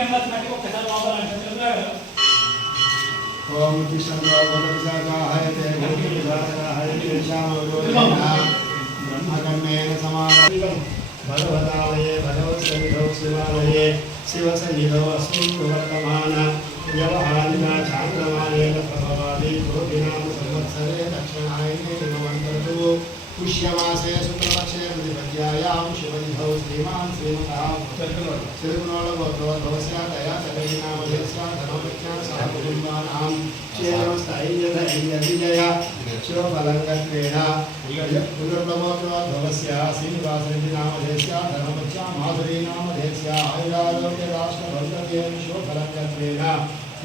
Members మధ్య ఒకసారి లోపల ओम कृष्णो वदविसागायते भूतिविसागायते श्यामोदोयेन ब्रह्मकर्मेण समारब्धं भगवदालये भगवत्सन्निधौ शिवालये शिवसन्निधौ अस्मिन् वर्तमान व्यवहारिका चान्द्रमानेन प्रभवादि कोटिनाम संवत्सरे दक्षिणायने नवन्तर्तु पुष्यमासे शुक्लपक्षे प्रतिपद्यायां शिवनिधौ श्रीमान् श्रीमतः श्रीगुणोलगोत्रोद्भवस्य दया तदैनामधेस्या धर्मविज्ञान सहकुटुम्बानां क्षेमस्थैर्यधैर्यविजया शिवफलङ्कत्वेन पुनर्नवोत्रोद्भवस्य श्रीनिवासरेड्डिनामधेस्या धर्मविज्ञा माधुरीनामधेस्या आयुरारोग्यराष्ट्रभद्रतेन शिवफलङ्कत्वेन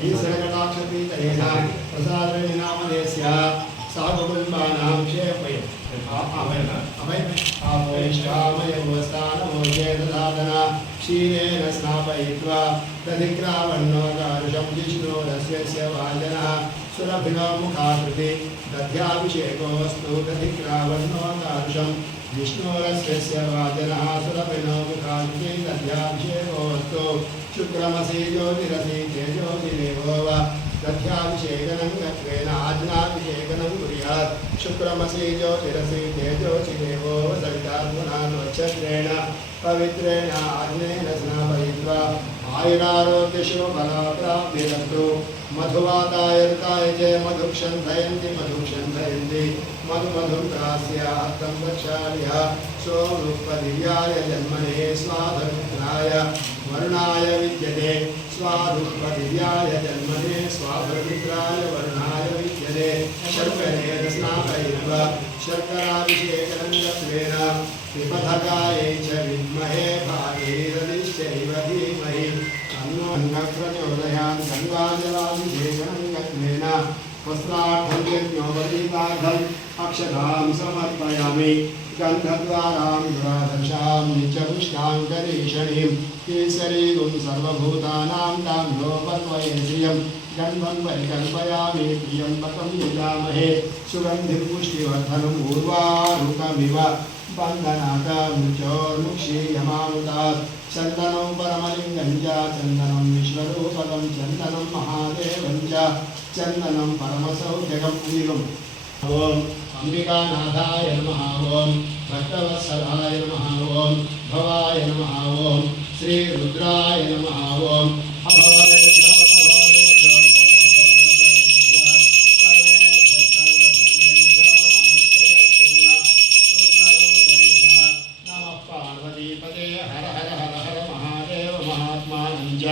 ईश्वरकटाक्षपीठेन प्रसादरेड्डिनामधेस्या सहकुटुम्बानां क्षेमय अवैष्ठामयवस्थानमोचेदधातना क्षीरेण स्नापयित्वा दधिग्रावण्णोदारुषं जिष्णोरस्य वाजनः सुरभिनो मुखाकृति दध्याभिषेकोऽस्तु दधिग्रावण्णोदारुषं जिष्णोरस्य वाजनः सुरभिनो मुखाकृति दध्याभिषेकोऽस्तु शुक्रमसि ज्योतिरसि तेजोतिदेवो वा दध्याभिषेकनं गत्वेन आज्ञाभिषेकनं कुर्यात् शुक्रमसि ज्योतिरसि तेजोचिदेवो सवितात्मनान्वच्छत्रेण पवित्रेण आज्ञेन स्नापयित्वा आयुरारोग्यशुभफलप्राप्तिरस्तु मधुवातायर्काय च मधुक्षन्धयन्ति मधुमधुं प्रास्य अर्थं प्रक्षाल्य सोरुपदिव्याय जन्मने स्वाधर्मित्राय वरुणाय विद्यते स्वारुपदिव्याय जन्मने स्वाधर्मित्राय वरुणाय विद्यते शर्करेण स्नापयित्वा शर्कराभिषेकनं गत्वेन विपथकायै च विद्महे भागीरथीश्चैव धीमहि तन्नो प्रचोदयात् गङ्गाजलाभिषेकनं गत्वेन वस्त्रार्थं यज्ञोपवीतार्थम् अक्षतां समर्पयामि गन्धद्वारां दुरादर्शां नित्यपुष्टाङ्करीषणीं केसरीगुं सर्वभूतानां ताम्रोपद्वयेश्रियं गन्धं परिकल्पयामि त्र्यम्बकं यजामहे सुगन्धिं पुष्टिवर्धनम् ऊर्वारुकमिव बन्धनाकमुचोर्मुक्षीयमामुदात् चन्दनं परमलिङ्गं च चन्दनं विश्वरूपकं चन्दनं महादेवं च चन्दनं परमसौख्यकम् उदिगम् ओम अंबिकानाथाय नमः ओम भक्तवत्सलाय नमः ओम भवाय नमः ओम श्री रुद्राय नमः ओम पार्वतीपते हर हर हर हर महादेव महात्मानं च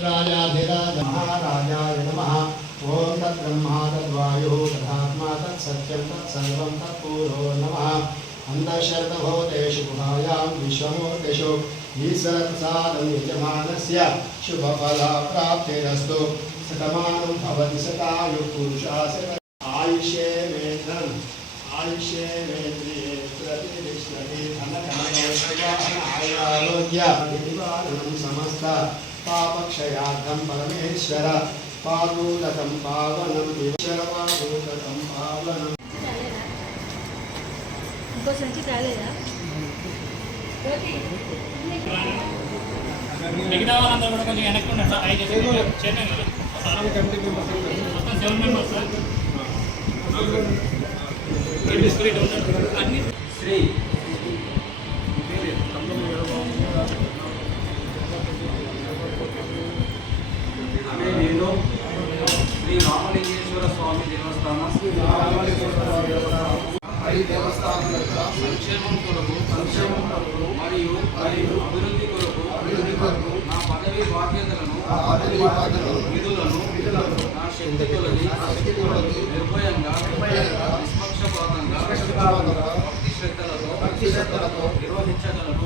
राजाधिराज महाराजाय नमः ओम तद्ब्रह्मा तद्वायुः तदात्मा तत्सत्यं तत्सर्वं तत्पूरो नमः अन्धशर्तभूतेषु गुहायां विश्वमूर्तिषु ईश्वरप्रसादं यजमानस्य शुभफलप्राप्तिरस्तु शतमानं भवति शतायुः पुरुषास्य आयुष्येवेन्द्रिये प्रतिष्ठति धनकनकैश्वर्यारोग्यनिवारणं समस्त पापक्षयार्थं परमेश्वर पादूदकं पावनं ईश्वर पादूदकं पावनं ఇంకో సంచి కాలేదా మిగతా వాళ్ళందరూ కూడా కొంచెం వెనక్కి ఉన్నారు సార్. ఐదు చైర్మన్ కదా మొత్తం 7 మెంబర్స్ సార్. డిస్క్రీట్ ఉంటారు అన్ని శ్రీ నేను శ్రీ రామలింగేశ్వర స్వామి దేవస్థానం దేవస్థానం సంక్షేమం కొరకు మరియు అభివృద్ధి కొరకు నా పదవి బాధ్యతలను విధులను నా శక్తి కొలది నిర్భయంగా నిష్పక్షపాతంగా భక్తి శ్రద్ధలతో నిర్వహించగలను.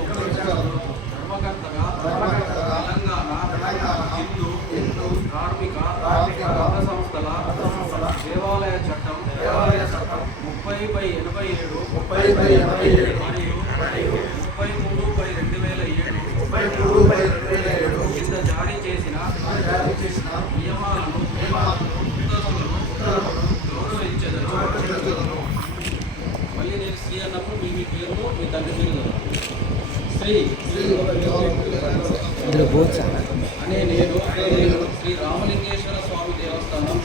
ధర్మకర్తగా తెలంగాణ హిందూ కార్మిక మత సంస్థల దేవాలయ చట్టం 30/87 మరియు 33/2007 కింద జారీ చేసిన నియమాలను గౌరవించదను. మళ్ళీ నేను శ్రీ అన్నప్పుడు మీ పేరు మీ తండ్రి పేరు శ్రీ అనే నేను శ్రీ రామలింగేశ్వర స్వామి దేవస్థానం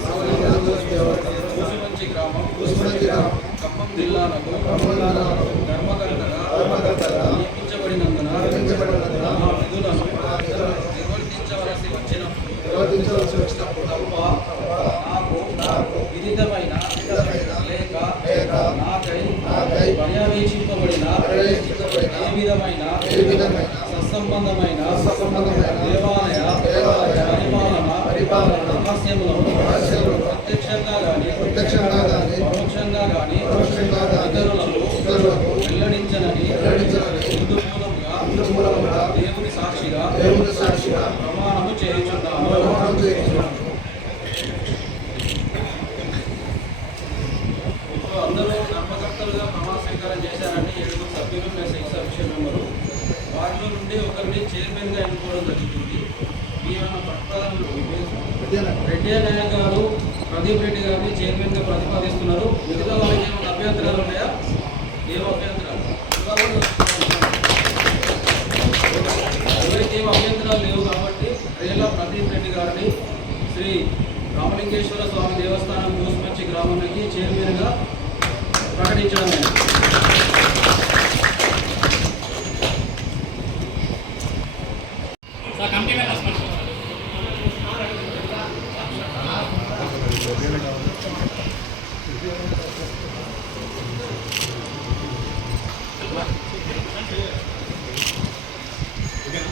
కూసుమంచి గ్రామం ఖమ్మం జిల్లాలకు ధర్మకర్తగా నియమించబడినందున నా విధులను నిర్వర్తించవలసి వచ్చినప్పుడు తప్ప నాకు విదితమైన లేక నాకై పర్యవేక్షింపబడిన ఏ విధమైన సత్సంబంధమైన దేవాలయ పరిపాలన రహస్యములను ప్రత్యక్షంగా గాని పరోక్షంగా గాని ఇతరులకు వెల్లడించనని మూలముగా దేవుని సాక్షిగా ప్రమాణము చేయుచున్నాను. ఇప్పుడు అందరూ ధర్మకర్తలుగా ప్రమాణ స్వీకారం చేశారని 7 సభ్యులు ప్లస్ ఎక్సెప్షన్ మెంబరు. వారిలో నుండి ఒకరిని చైర్మన్గా ఎన్నుకోవడం జరుగుతుంది. ఈయన ప్రతిపాదనలు రెడ్డి నాయక్ గారు ప్రదీప్ రెడ్డి గారిని చైర్మన్గా ప్రతిపాదిస్తున్నారు. మిగతా వాళ్ళకి ఏమైనా అభ్యంతరాలు ఉన్నాయా? ఏం అభ్యంతరాలు? ఎవరికి ఏం అభ్యంతరాలు లేవు కాబట్టి రేల ప్రదీప్ రెడ్డి గారిని శ్రీ రామలింగేశ్వర స్వామి దేవస్థానం కూసుమంచి గ్రామానికి చైర్మన్గా ప్రకటించడం సార్ కమిటీ మెంబర్స్ ఓకేనా?